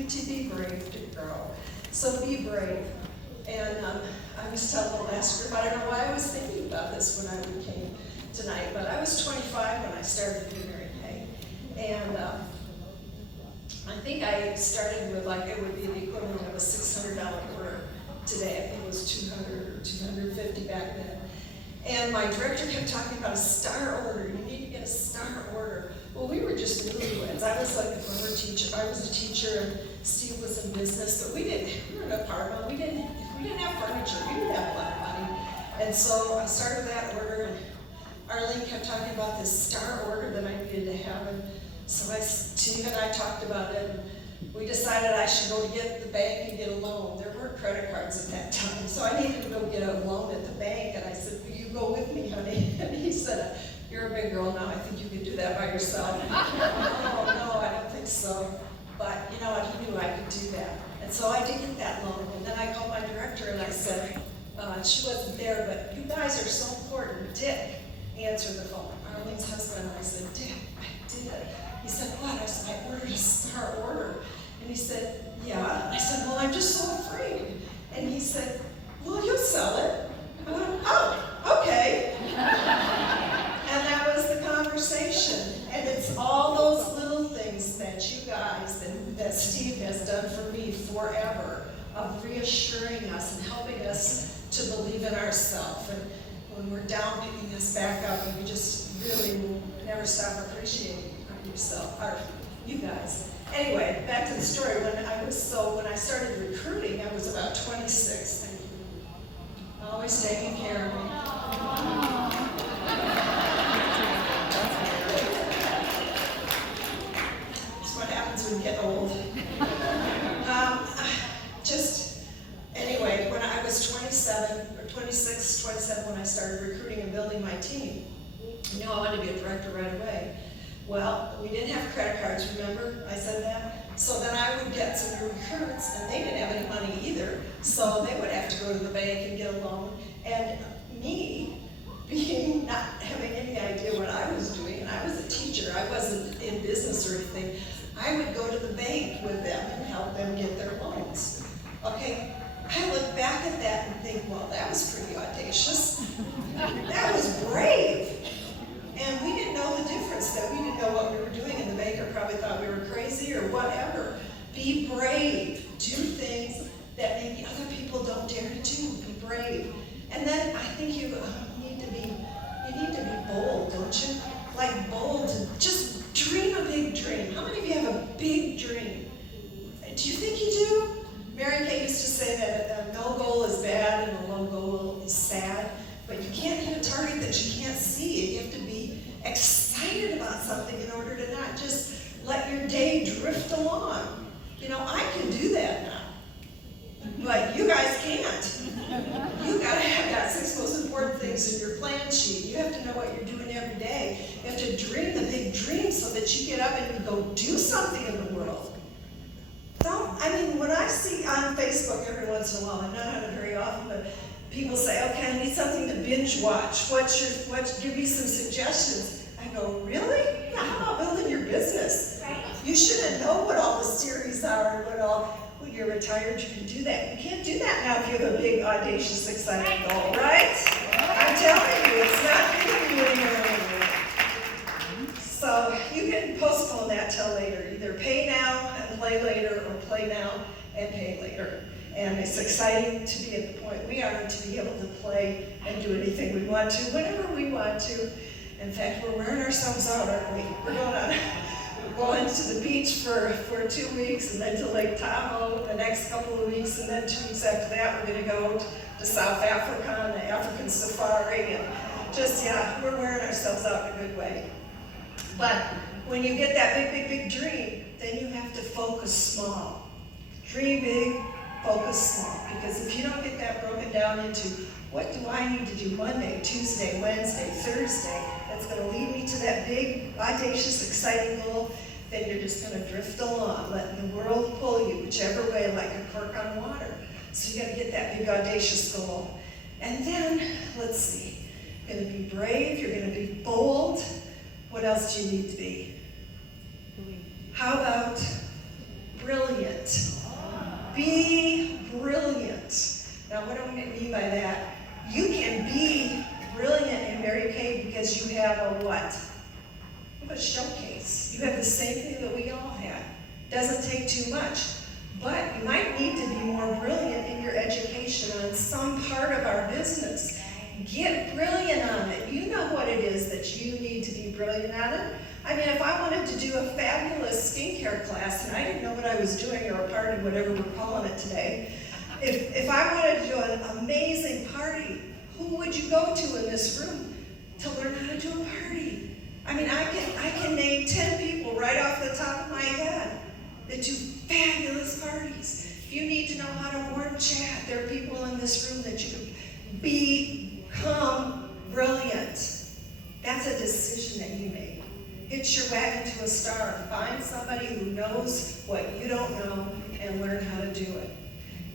you to be brave to grow. So be brave. And I was telling the last group, I don't know why I was thinking about this when I came tonight, but I was 25 when I started Mary Kay. And I think I started with, like, it would be the equivalent of a $600 order today. I think it was 200 or 250 back then. And my director kept talking about a star order. You need to get a star order. Well, we were just newlyweds. I was like the former teacher. I was a teacher, and Steve was in business, but we were in an apartment. We didn't have furniture. We didn't have a lot of money. And so I started that order, and Arlene kept talking about this star order that I needed to have. And so Steve and I talked about it, and we decided I should go to get the bank and get a loan. There weren't credit cards at that time, so I needed to go get a loan at the bank. And I said, "Will you go with me, honey?" And he said, "You're a big girl now. I think you can do that by yourself." Oh, no, I don't think so. But you know what? He knew I could do that. And so I did get that loan. And then I called my director and I said, she wasn't there, but you guys are so important. Dick answered the phone. Arlene's husband. And I said, "Dick, I did it." He said, "What?" I said, "I ordered a star order." And he said, "Yeah." And I said, "Well, I'm just so afraid." And he said, "Well, you'll sell it." I went, "Oh, okay." And that was the conversation. And it's all those little things that you guys, that Steve has done for me forever, of reassuring us and helping us to believe in ourselves. And when we're down, picking us back up, and we just really will never stop appreciating yourself, or you guys. Anyway, back to the story. When I started recruiting, I was about 26. Thank you. Always taking care of me. That's what happens when you get old. Anyway, when I was 27 when I started recruiting and building my team, I knew I wanted to be a director right away. Well, we didn't have credit cards, remember? I said that? So then I would get some recruits, and they didn't have any money either, so they would have to go to the bank and get a loan. And me, being not having any idea what I was doing, and I was a teacher, I wasn't in business or anything, I would go to the bank with them and help them get their loans. Okay, I look back at that and think, well, that was pretty audacious. That was brave. And we didn't know the difference, that we didn't know what we were doing, and the banker probably thought we were crazy or whatever. Be brave. Do things that maybe other people don't dare to do. Be brave. And then I think you need to be bold, don't you? Like bold, and just dream a big dream. How many of you have a big dream? Do you think you do? Mary Kay used to say that no goal is bad and a low goal is sad. But you can't hit a target that you can't see. You have to be excited about something in order to not just let your day drift along. You know, I can do that now, but you guys can't. You gotta have that 6 most important things in your plan sheet. You have to know what you're doing every day. You have to dream the big dream so that you get up and you go do something in the world. When I see on Facebook every once in a while, I'm not on it very often, but people say, "Okay, I need something to binge watch. Give me some suggestions." I go, "Really? Yeah, how about building your business? You should know what all the series are and when you're retired, you can do that. You can't do that now if you have a big, audacious, exciting goal, right? I'm telling you, it's not giving you anymore. So you can postpone that till later. Either pay now and play later, or play now and pay later. And it's exciting to be at the point we are to be able to play and do anything we want to, whenever we want to. In fact, we're wearing ourselves out, aren't we? We're going to the beach for 2 weeks, and then to Lake Tahoe the next couple of weeks, and then 2 weeks after that we're going to go to South Africa on the African safari. And we're wearing ourselves out in a good way. But when you get that big, big, big dream, then you have to focus small. Dream big, focus small. Because if you don't get that broken down into what do I need to do Monday, Tuesday, Wednesday, Thursday, that's going to lead me to that big, audacious, exciting goal, then you're just going to drift along, letting the world pull you whichever way, like a cork on water. So you got to get that big, audacious goal. And then, let's see, you're going to be brave, you're going to be bold. What else do you need to be? How about brilliant. Be brilliant. Now, what do I mean by that? You can be brilliant in Mary Kay because you have a what? You have a showcase. You have the same thing that we all have. Doesn't take too much. But you might need to be more brilliant in your education on some part of our business. Get brilliant on it. You know what it is that you need to be brilliant on it. I mean, if I wanted to do a fabulous skincare class and I didn't know what I was doing, or a party, whatever we're calling it today, if I wanted to do an amazing party, who would you go to in this room to learn how to do a party? I mean, I can name 10 people right off the top of my head that do fabulous parties. If you need to know how to warm chat, there are people in this room that you can become brilliant. That's a decision that you make. Hitch your wagon to a star and find somebody who knows what you don't know and learn how to do it.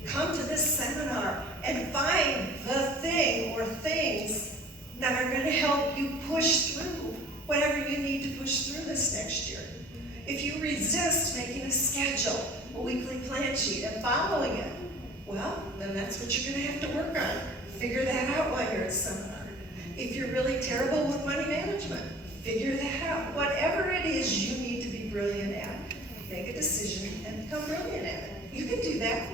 Come to this seminar and find the thing or things that are going to help you push through whatever you need to push through this next year. If you resist making a schedule, a weekly plan sheet, and following it, well, then that's what you're going to have to work on. Figure that out while you're at seminar. If you're really terrible with money management, figure that out. Whatever it is you need to be brilliant at, make a decision and become brilliant at it. You can do that.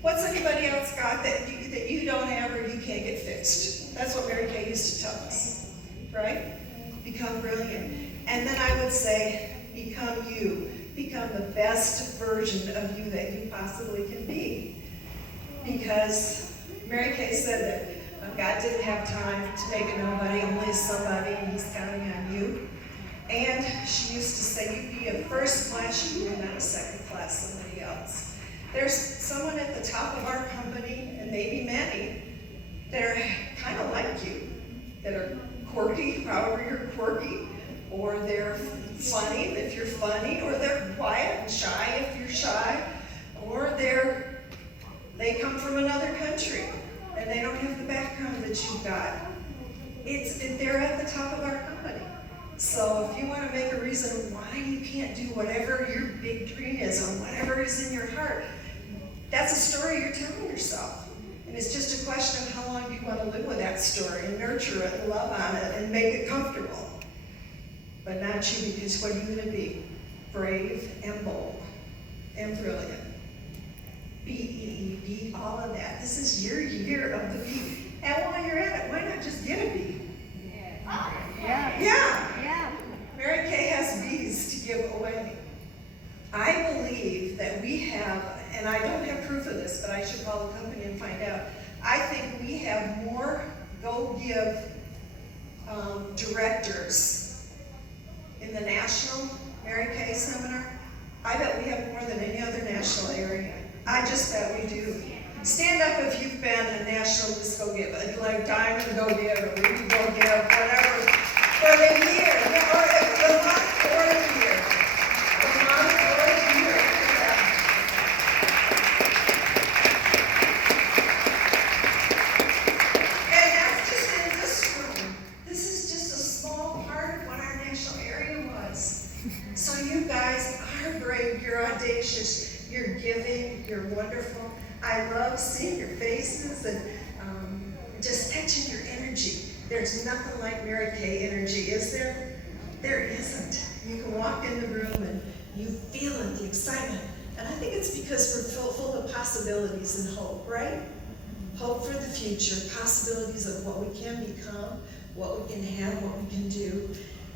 What's anybody else got that you don't have or you can't get fixed? That's what Mary Kay used to tell us, right? Become brilliant. And then I would say, become you. Become the best version of you that you possibly can be. Because Mary Kay said that God didn't have time to make a nobody, only somebody, and he's counting on you. And she used to say, you be a first class you, not a second class somebody else. There's someone at the top of our company, and maybe many, that are kind of like you, that are quirky, however you're quirky, or they're funny if you're funny, or they're quiet and shy if you're shy, or they come from another country and they don't have the background that you've got. They're at the top of our company. So if you want to make a reason why you can't do whatever your big dream is or whatever is in your heart, that's a story you're telling yourself. And it's just a question of how long you want to live with that story and nurture it and love on it and make it comfortable. But not you, because what are you going to be? Brave and bold and brilliant. B-E-E, be all of that. This is your year of the B. And while you're at it, why not just get a B? Yeah. Mary Kay has B's to give away. I believe that we have, and I don't have proof of this, but I should call the company and find out. I think we have more Go Give directors in the national Mary Kay seminar. I bet we have more than any other national area. I just bet we do. Stand up if you've been a national Just Go Give, like Diamond Go Give, or Ruby Go Give, whatever, for the year, or the month or the year. The month or the year. Yeah. And that's just in this room. This is just a small part of what our national area was. So you guys are brave, you're audacious, you're giving, you're wonderful. I love seeing your faces and just catching your energy. There's nothing like Mary Kay energy, is there? There isn't. You can walk in the room and you feel it, the excitement. And I think it's because we're full of possibilities and hope, right? Hope for the future, possibilities of what we can become, what we can have, what we can do.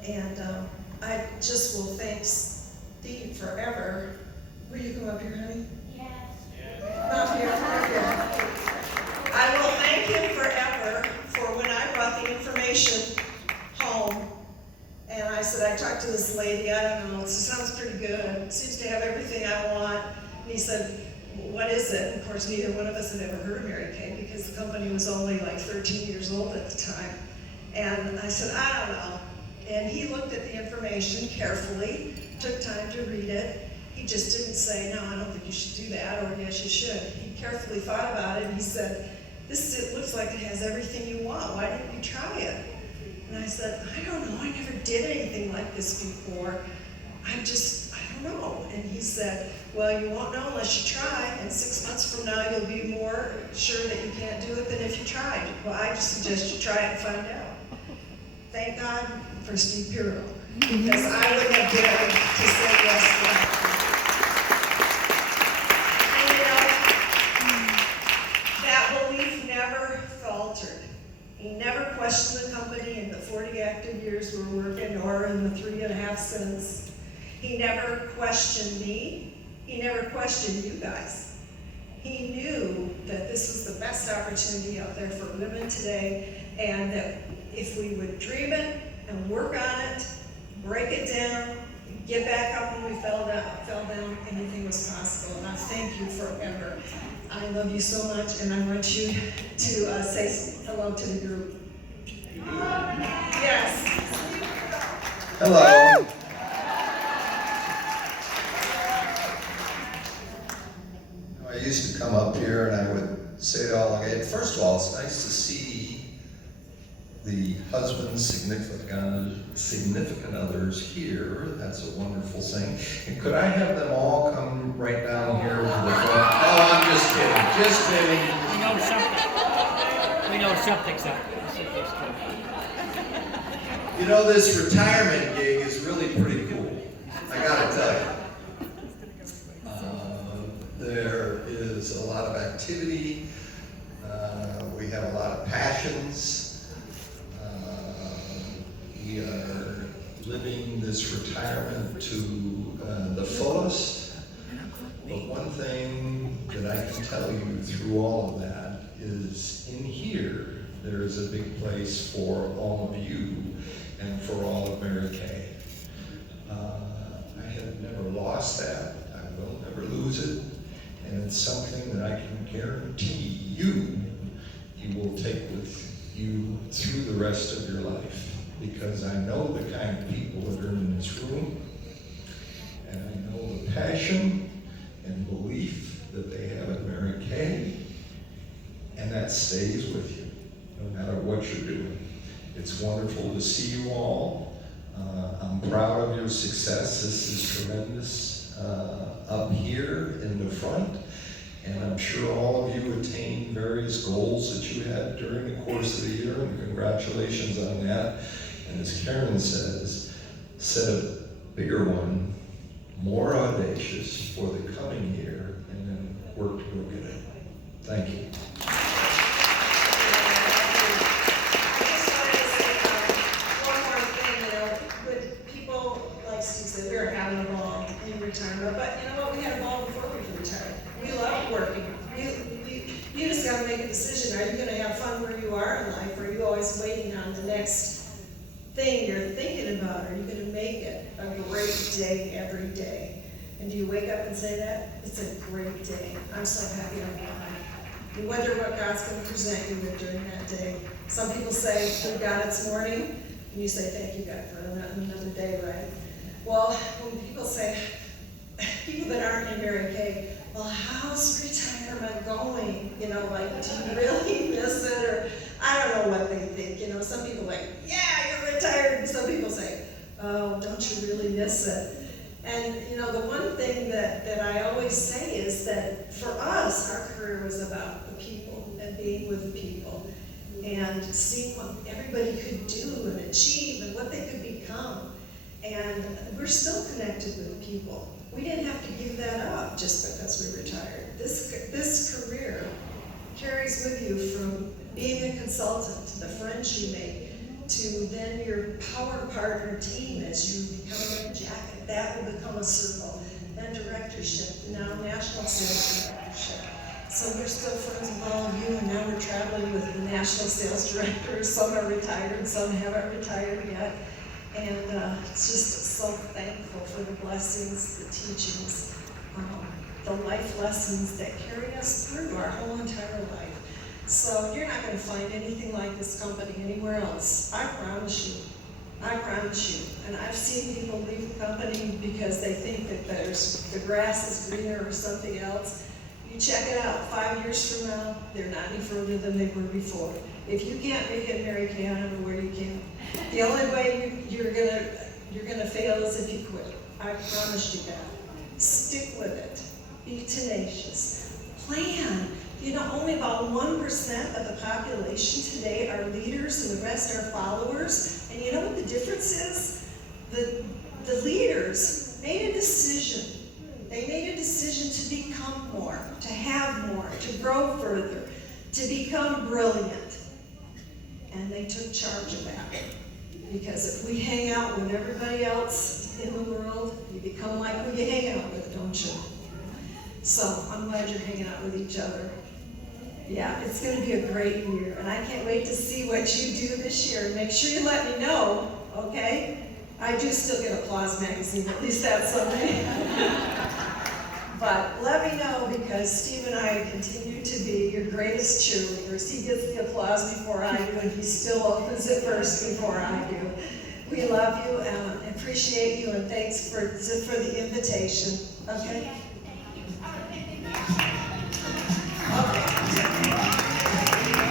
And I just will thank Steve forever. Will you come up here, honey? Up here, I will thank him forever for when I brought the information home. And I said, I talked to this lady, I don't know, it sounds pretty good. It seems to have everything I want. And he said, what is it? And of course, neither one of us had ever heard of Mary Kay because the company was only like 13 years old at the time. And I said, I don't know. And he looked at the information carefully, took time to read it. He just didn't say, no, I don't think you should do that, or yes, you should. He carefully thought about it, and he said, it looks like it has everything you want. Why didn't you try it? And I said, I don't know. I never did anything like this before. I don't don't know. And he said, well, you won't know unless you try, and 6 months from now you'll be more sure that you can't do it than if you tried. Well, I just suggest you try it and find out. Thank God for Steve Piro, because I wouldn't have dared to say yes to that. And that belief never faltered. He never questioned the company in the 40 active years we were working, or in the 3.5 since. He never questioned me. He never questioned you guys. He knew that this was the best opportunity out there for women today, and that if we would dream it and work on it, break it down, get back up when we fell down, anything was possible. And I thank you forever. I love you so much, and I want you to say hello to the group. Yes. Hello. I used to come up here and I would say to all the guys, first of all, it's nice to see the husbands, significant others here. That's a wonderful thing. And could I have them all come right down here to the front? Oh, I'm just kidding. Just kidding. We know something's up. You know, this retirement gig is really pretty cool. I gotta tell you. There is a lot of activity. We have a lot of passions. We are living this retirement to the fullest. But one thing that I can tell you through all of that is in here, there is a big place for all of you and for all of Mary Kay. I have never lost that. I will never lose it. And it's something that I can guarantee you will take with you through the rest of your life. Because I know the kind of people that are in this room, and I know the passion and belief that they have at Mary Kay, and that stays with you, no matter what you're doing. It's wonderful to see you all. I'm proud of your success. This is tremendous up here in the front. And I'm sure all of you attained various goals that you had during the course of the year, and congratulations on that. And as Karen says, set a bigger one, more audacious for the coming year, and then work to go get it. Thank you. We're having a ball in retirement, but you know what? We had a ball before we retired. We love working. You just got to make a decision. Are you going to have fun where you are in life, or are you always waiting on the next thing you're thinking about? Are you going to make it a great day every day? And do you wake up and say that? It's a great day. I'm so happy I'm alive. You wonder what God's going to present you with during that day. Some people say, thank God it's morning, and you say, thank you God for another day, right? Well, when people say, people that aren't in Mary Kay, well, how's retirement going? You know, like, do you really miss it? Or I don't know what they think. You know, some people are like, yeah, you're retired. And some people say, oh, don't you really miss it? And, you know, the one thing that I always say is that for us, our career was about the people and being with the people and seeing what everybody could do and achieve and what they could become. And we're still connected with people. We didn't have to give that up just because we retired. This career carries with you from being a consultant to the friends you make to then your power partner team as you become a jacket. That will become a circle. Then directorship, now national sales directorship. So we're still friends with all of you, and now we're traveling with the national sales directors. Some are retired, some haven't retired yet. And it's just so thankful for the blessings, the teachings, the life lessons that carry us through our whole entire life. So you're not going to find anything like this company anywhere else. I promise you. I promise you. And I've seen people leave the company because they think that the grass is greener or something else. You check it out. 5 years from now, they're not any further than they were before. If you can't make it Mary Kay, I don't know where you can. The only way you're gonna fail is if you quit. I promise you that. Stick with it. Be tenacious. Plan. You know, only about 1% of the population today are leaders and the rest are followers. And you know what the difference is? The leaders made a decision. They made a decision to become more, to have more, to grow further, to become brilliant. And they took charge of that. Because if we hang out with everybody else in the world, you become like who you hang out with, don't you? So I'm glad you're hanging out with each other. Yeah, it's going to be a great year, and I can't wait to see what you do this year. Make sure you let me know, okay? I do still get Applause magazine, at least that Sunday. But let me know, because Steve and I continue to be your greatest cheerleaders. He gets the applause before I do, and he still opens it first before I do. We love you and appreciate you, and thanks for the invitation, okay?